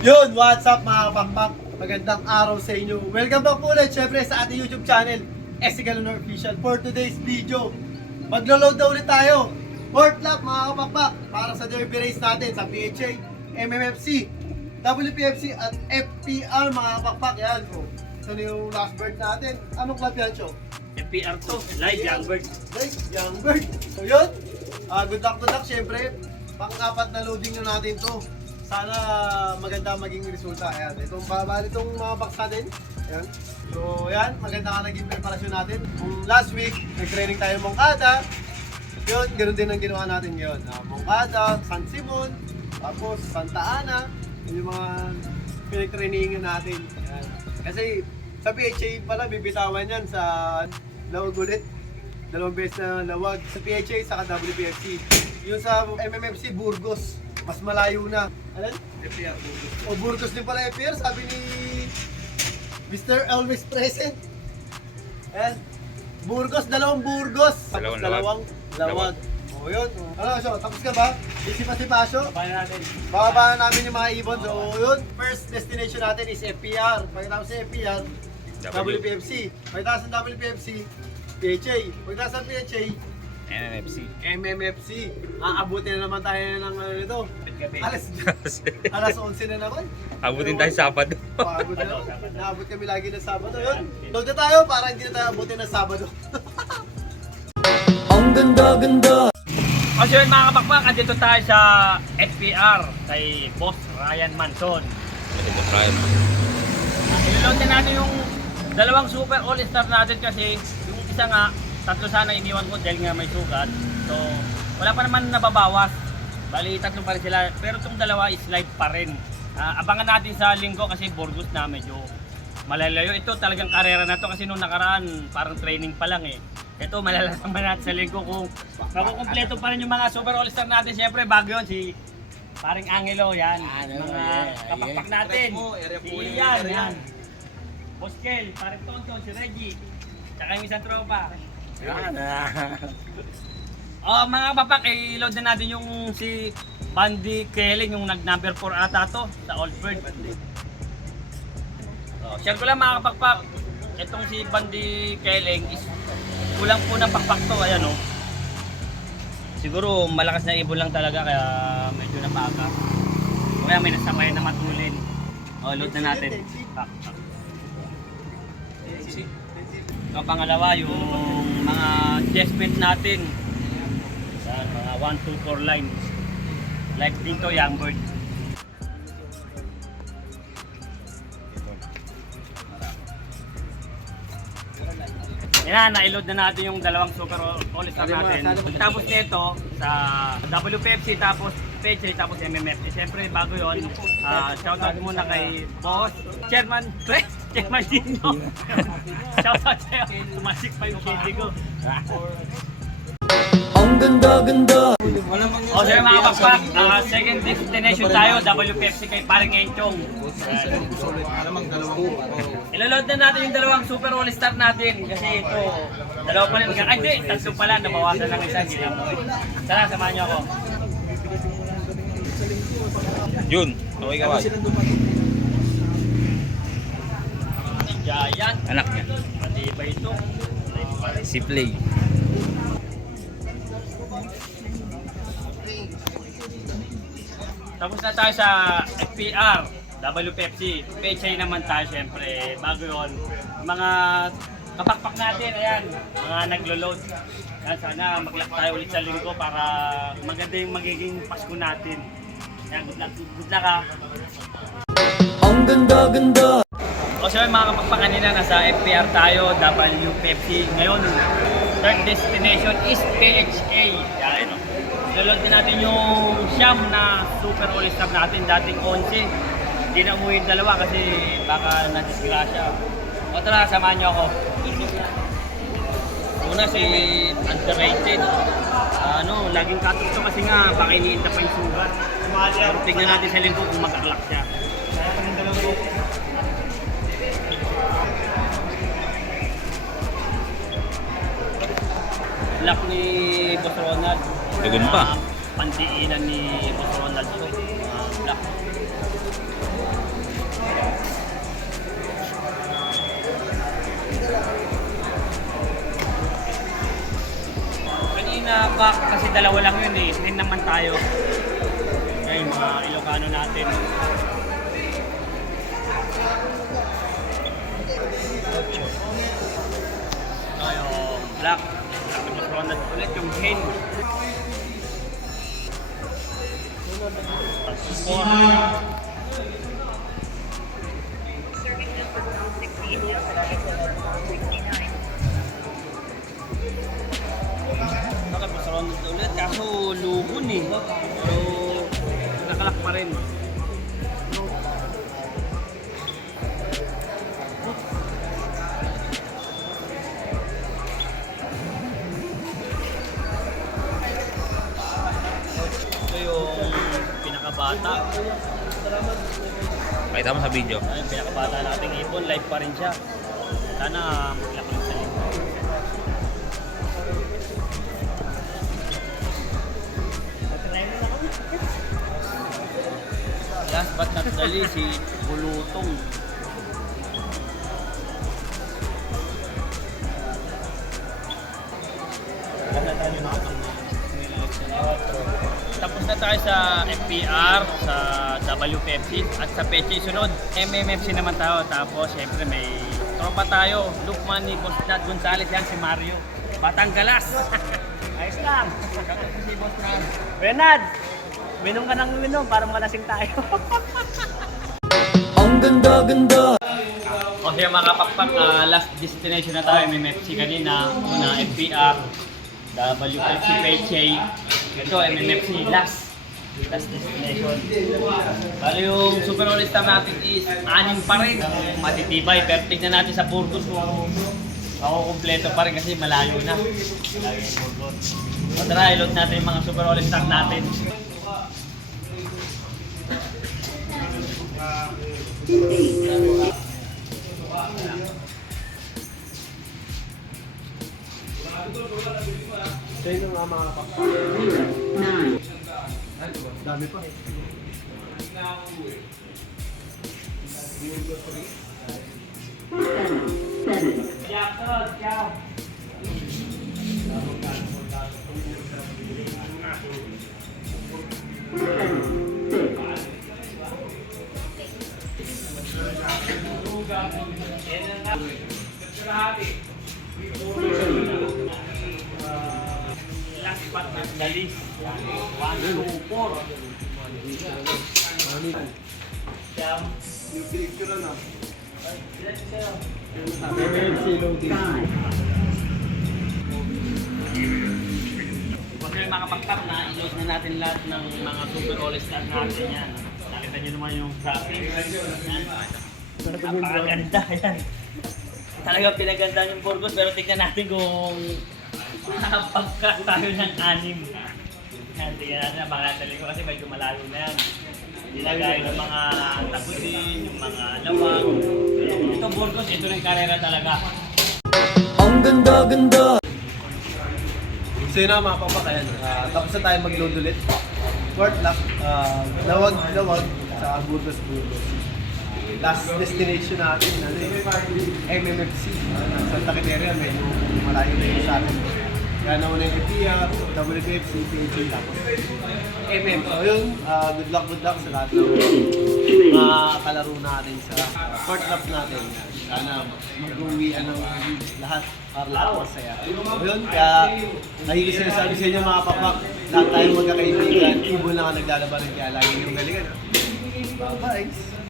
Yun, what's up mga kapakpak? Magandang araw sa inyo. Welcome back po ulit syempre sa ating YouTube channel, SC Galunor Official. For today's video, maglo-load na ulit tayo. Fourth lap mga kapakpak para sa derby race natin sa PHA, MMFC, WPFC at FPR mga kapakpak. Yan po. Ito na yung last bird natin. Anong club yan, Cho? FPR to, live Youngbird. Right, young bird. So yun, good luck syempre. Pang-apat na loading na natin to. Sana maganda maging resulta. Ayan, itong mga box natin. Ayan. So ayan, maganda nga naging preparasyon natin. Last week, nag-training tayo Moncada. Yun, ganoon din ang ginawa natin ngayon. Moncada, San Simon, tapos Santa Ana. Yun yung mga pinag-trainingan natin. Ayan. Kasi sa PHA pala, bibitawan yan sa lawag ulit. 2 beses na lawag sa PHA sa WPFC. Yung sa MMFC, Burgos. Mas malayo na. Alam? FPR, Burgos. O Burgos din pala FPR, sabi ni Mr. Always Present. Ayan. Burgos, dalawang Burgos. Tapos dalawang lawag. O yun. Ano, so, tapos ka ba? Isipa-sipasyo? Babayan natin. Bababa namin yung mga ibon. So yun, first destination natin is FPR. Pagkatapos sa FPR, WPFC. Pagkatapos ng WPFC, PHA. Pagkatapos ng PHA, MMFC. Aabutin na naman tayo ng ano nito. Alas 11 na naman. Abutin tayo Sabado. Abot na naman. Naabot kami lagi ng Sabado. Yun, load na tayo para hindi na tayo abutin ng Sabado. Ang ganda-ganda. Kasi yun mga kapakpak, andito tayo sa FPR kay Boss Ryan Manson. Ilo-load na natin yung dalawang super all-star natin kasi yung isa nga, tatlo sana iniwan ko dahil nga may sugat. So, wala pa naman nababawas. Bali, tatlo pa rin sila. Pero itong dalawa is live pa rin. Abangan natin sa linggo kasi Burgos na medyo malalayo. Ito talagang karera na to kasi nung nakaraan parang training pa lang eh. Ito malalaman natin sa linggo kung makukumpleto pa rin yung mga super all-star natin. Siyempre bago yun si paring Angelo yan. Mga kapakpak natin. Si Ian, yan. Boss Kel, paring Tonton, si Reggie. Tsaka yung isang tropa. Yan. Mga kapapak, i-load na natin yung si Bandy Kelling, yung nag-number 4 ata to sa Old Bird. Share ko lang mga kapakpak, itong si Bandy Kelling is kulang po ng pakpak to, ayan o. Siguro malakas na ibon lang talaga kaya medyo napaga. Kaya may nasamayan na matulin. Load na natin. Pakpak. Ang pangalawa, yung mga chest pins natin. Yan, mga 1, 2, 4 lines. Like dito, Youngbird. Yan, na-load na natin yung dalawang super all-star natin. Tapos nito, sa WPFC, tapos PHA, tapos MMFC. Siyempre, bago yun, shoutout muna kay Boss, Chairman Dino. Shoutout sa'yo, tumasik pa yung KD ko. Ang ganda-ganda. O sir mga kapakpak, second destination tayo, WPFC kay Paring Enchong. Iloload na natin yung dalawang super all-star natin kasi ito, dalawa pa rin. Ay hindi, tatlo pala, nabawasan lang isa. Tara, samahan niyo ako. Yun, okay ka ba? Giant. Anak niya. Matibay ito. Si Play. Tapos na tayo sa FPR, WPFC, PHA naman tayo syempre. Bago yun, mga kapakpak natin, ayan, mga naglo-load. Yan, sana mag-lock tayo ulit sa linggo para maganda yung magiging Pasko natin. Yan, good luck ha. Ang ganda-ganda. O so mga kapakpak, kanina nasa FPR tayo, WPFC. Ngayon, third destination is PHA. Yan, no? Nilolod din natin yung siyam na super all-star natin, dating 11. Hindi na umuwi yung dalawa kasi baka na-disgrasya. O tara, samahan niyo ako. Una si underrated. Laging cut to kasi nga baka iniinta pa yung sugat. Pero tignan natin sa linggo kung mag-aklak siya. Lock ni Boss Ronald. Dugon pa. Pandiinan ni Boss Ronald. Lock. dalawa lang yun eh. Rin naman tayo. Okay, mga Ilocano natin. Ito yung black. Tapos ronald ulit yung hen. Tapos ronald ulit. Kaso lugon eh. Pero nakalak pa rin. Ito yung pinakabata. Pakita mo sa video. Ay, pinakabata nating ibon, live pa rin siya. Sana maglak rin sa ibon. Last but not the least, si Bulutong. Tapos na tayo sa FPR, sa WPFC at sa Peche sunod. MMFC naman tayo. Tapos syempre may tropa tayo. Lukman ni Boss Nad Gonzales, yan si Mario. Batanggalas. Ayos lang. Tapos si Boss Nad. Renad, minom ka ng minom para malasing tayo. Ang ganda-ganda. Okay mga kapakpak, last destination na tayo. MMFC kanina, una FPR, WFC Peche. Ito MMFC last destination. Bali yung super all star natin is 6 pa rin. Matitibay, pero tignan natin sa Burgos kung makukumpleto pa rin kasi malayo na. Malayo yung Burgos. So tara, i-load natin yung mga super all star natin. Ito yung mga pakpak. Dami pa. Last but not the least, 1, 2, 4. Jam. Yung picture na. Ilan sa'yo? MMFC loading. Huwag kayo makapagtak na i-load na natin lahat ng mga super all-star natin yan. Nakita nyo naman yung traffic. Napakaganda yan. Talagang pinaganda yung Burgos pero tignan natin kung nakapagka tayo ng 6. Yan, tignan natin ang mga ko kasi medyo malayo na yan. Nilagay ng mga tagudin, yung mga lawag. Ito Burgos, ito na yung karera talaga. Ang ganda-ganda. So yun na mga papakayan. Tapos na tayo mag-load ulit. Fourth lap, lawag sa Burgos. Last destination natin, MMFC. Santa Quiteria, medyo malayo na yun sa atin. Kaya nauna yung FPR, WFC, PHA, tapos MM. So yun, good luck sa lahat ng mga kalaro natin sa fourth lap natin. Sana mag-uwian ng lahat para lahat masaya. So yun, kaya nagiging sinasabi sa inyo mga papak, lahat tayong magkakaibigan, ibon lang ang naglalaban, kaya lagi niyong galingan. Bye-bye!